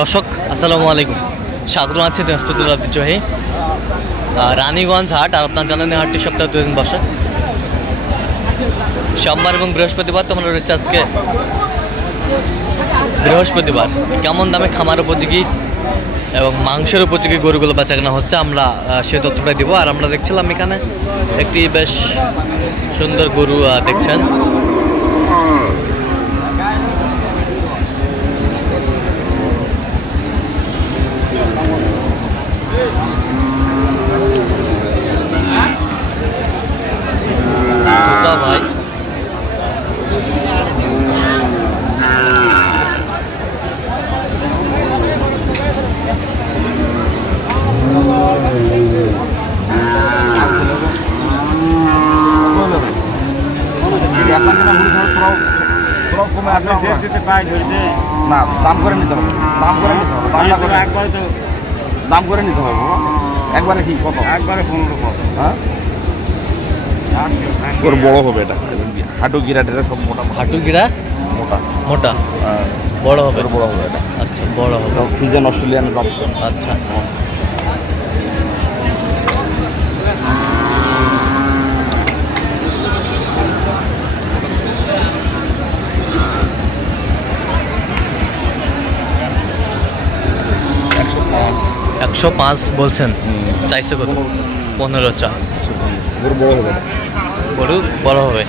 দর্শক আসসালামু আলাইকুম, স্বাগত আছি দিনাজপুর জেলার ঐতিহ্যবাহী রানীগঞ্জ হাট। আর আপনার জানেন এই হাটটি সপ্তাহে 2 দিন বসে, সোমবার এবং বৃহস্পতিবার। তোমরা রয়েছে আজকে বৃহস্পতিবার। কেমন দামে খামার উপযোগী এবং মাংসের উপযোগী গরুগুলো বেচা কেনা হচ্ছে আমরা সে তথ্যটা দিব। আর আমরা দেখছিলাম এখানে একটি বেশ সুন্দর গরু দেখছেন। ভাই না, দাম করে নিতে হবে, দাম করে নিতে হবে, দাম করে নিতে হবে। একবারে কি কত? একবারে 15 কত? হ্যাঁ, ওর বড় হবে এটা, হাঁটু গিরাটের সব মোটা, হাঁটু গিরা মোটা মোটা বড় হবে, বড় হবে এটা। আচ্ছা, বড় হবে। ফ্রিজেন অস্ট্রেলিয়ান রক্ত। আচ্ছা, একশো পাঁচ বলছেন, চাইছে কত? 15 চা। গরু বড় হবে, গরু বড় হবে।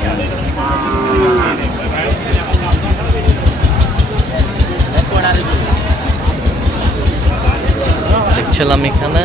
দেখছিলাম এখানে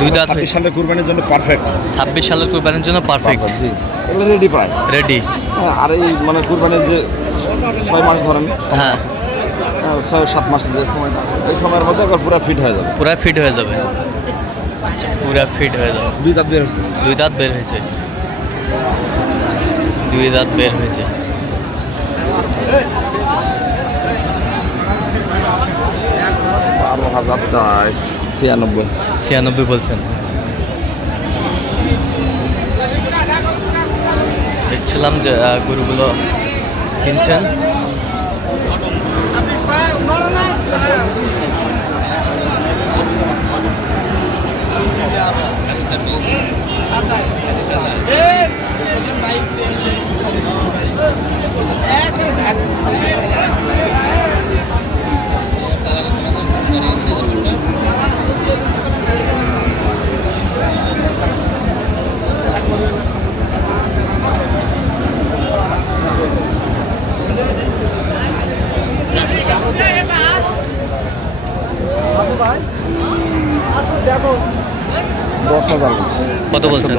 দুই দাঁত। 26 সালের কুরবানির জন্য পারফেক্ট। 26 সালের কুরবানির জন্য পারফেক্ট। এগুলো রেডি প্রায় রেডি। আর এই মানে কুরবানির যে 6 মাস ধরেন, হ্যাঁ, 6-7 মাস যে সময়টা, এই সময়ের মধ্যে একবার পুরো ফিট হয়ে যাবে। পুরা ফিট হয়ে যাবে। আচ্ছা, পুরা ফিট হয়ে যাবে। 2 দাঁত বের হয়েছে। 2 দাঁত বের হয়েছে। 2 দাঁত বের হয়েছে। 12,000 চাই। 96 বলছেন। দেখছিলাম যে গরুগুলো কিনছেন। কত বলছেন?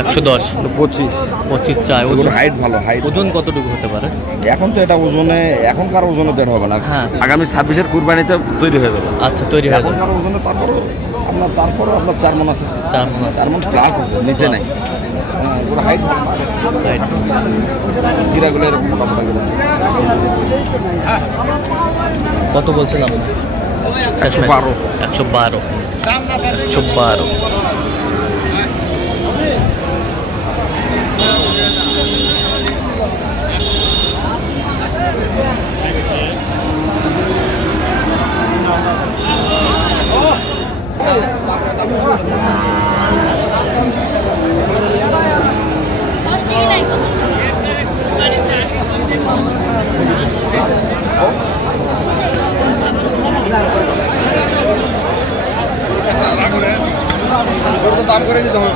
110। 25 চাই। ওজন হাইট ভালো, হাইট। ওজন কতটুকু হতে পারে? এখন তো এটা ওজনে, এখনকার ওজনে দেড় হবে না। হ্যাঁ, আগামী 26-এর কুরবানিতে তৈরি হয়ে যাবে। আচ্ছা, তৈরি হয়ে যাবে। এখনকার ওজনে তারপরও আপনার 4 মণ আছে। 4 মণ আছে। 4 মণ প্লাস আছে, নিচে নাই। পুরো হাইট গিরাগুলো এরকম মোটামুটি। কত বলছিলাম? 112। 112। দাম করে নিতে হবে।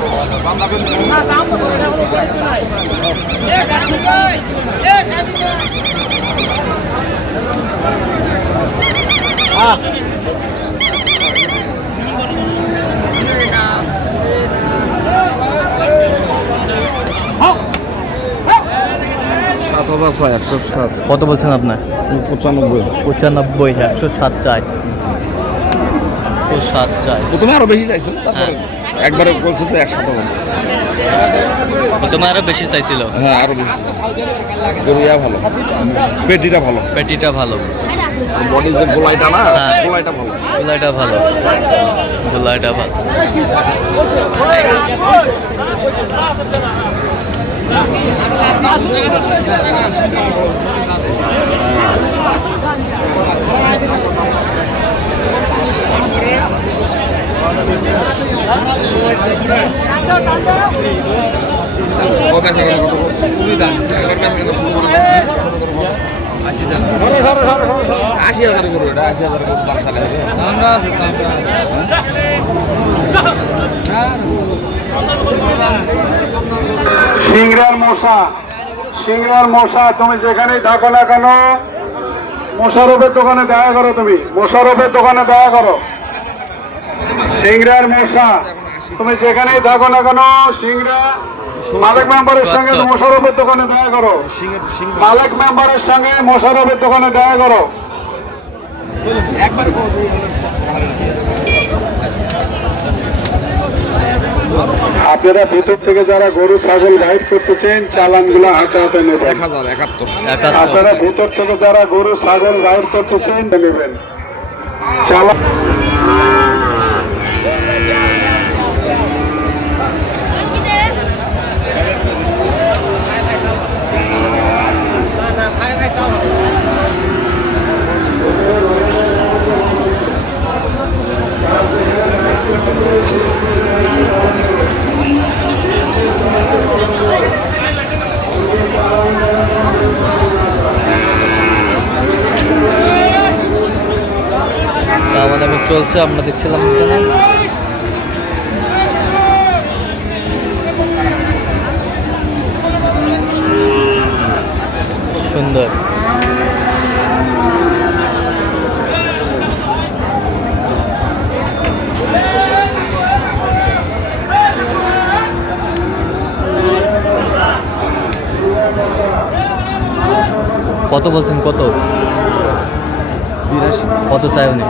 হাজার চাই 107 কত বলছেন আপনার? 95 95, 107 চাই, 107 চাই। প্রথমে আরো বেশি চাইছো তারপরে একবারে বলছে তো 107 হবে। প্রথমে আরো বেশি চাইছিল। হ্যাঁ আরো বেশি গরু ভালো, পেটিটা ভালো, পেটিটা ভালো, বডি যে গোলাইটা না, হ্যাঁ। গোলাইটা ভালো, গোলাইটা ভালো, গোলাইটা ভালো। আশি হাজার গরু এটা, 80,000 গরু দাম চালে সিংড়ার মশা তুমি যেখানেই থাকো না কেন মোশারফের দোকানে দেখা করো, তুমি মোশারফের দোকানে দেখা করো। সিংড়ার মশা তুমি যেখানেই থাকো না কেন সিংড়া মালিক মেম্বারের সঙ্গে মোশারফের দোকানে দেখা করো, মালিক মেম্বারের সঙ্গে মোশারফের দোকানে দেখা করো। আপনারা ভিতর থেকে যারা গরু ছাগল গাইড করতেছেন চালানগুলো হাতে হাতে নেবেন। 1071 আপনারা ভিতর থেকে যারা গরু ছাগল গাইড করতেছেন নেবেন চালান। আমাদের চলছে, আমরা দেখছিলাম এখানে। সুন্দর কত বলছেন? কত 82 কত চাই উনি?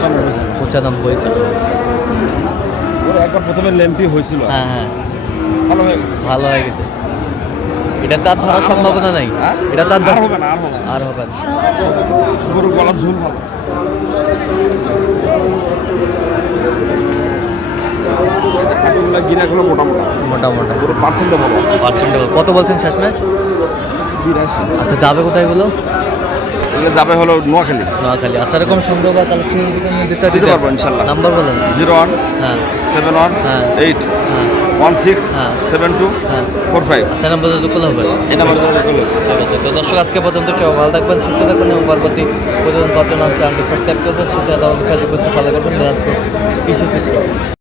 95 95 চাই। একবার প্রথমে ল্যাম্পি হয়েছিল, হ্যাঁ হ্যাঁ, ভালো হয়ে গেছে, ভালো হয়ে গেছে। এটা তার ধরার সম্ভাবনা নাই, হ্যাঁ? এটা তার আর হবে না, আর হবে না, আর হবে না। গরু গলার ঝুল ভালো। হাঁটুগুলো গিরাগুলো মোটা মোটা, মোটামুটি গরু পার্সেন্টও ভালো আছে। পার্সেন্ট কত বলছেন শেষ ম্যাচ? 82 আচ্ছা, যাবে কোথায় এগুলো? এগুলো যাবে হলো নোয়াখালী। নোয়াখালী। আচ্ছা, এরকম সংগ্রহ বা কালেকশন নির্দিষ্ট দিতে পারবো ইনশাল্লাহ। নাম্বার বলেন। 01 হ্যাঁ 71 হ্যাঁ 8 হ্যাঁ 16 হ্যাঁ 72 হ্যাঁ 45। আচ্ছা, নাম্বার যোগাযোগ হবে। এই নাম্বার ঠিক আছে। তো দর্শক, আজকে পর্যন্ত সবাই ভালো থাকবেন, সুস্থ থাকবেন এবং পরবর্তী পর্যন্ত চ্যানেলটি সাবস্ক্রাইব করবেন, শেষে ফেসবুক পেজটি ফলো করবেন। দিনাজপুর কৃষি চিত্র।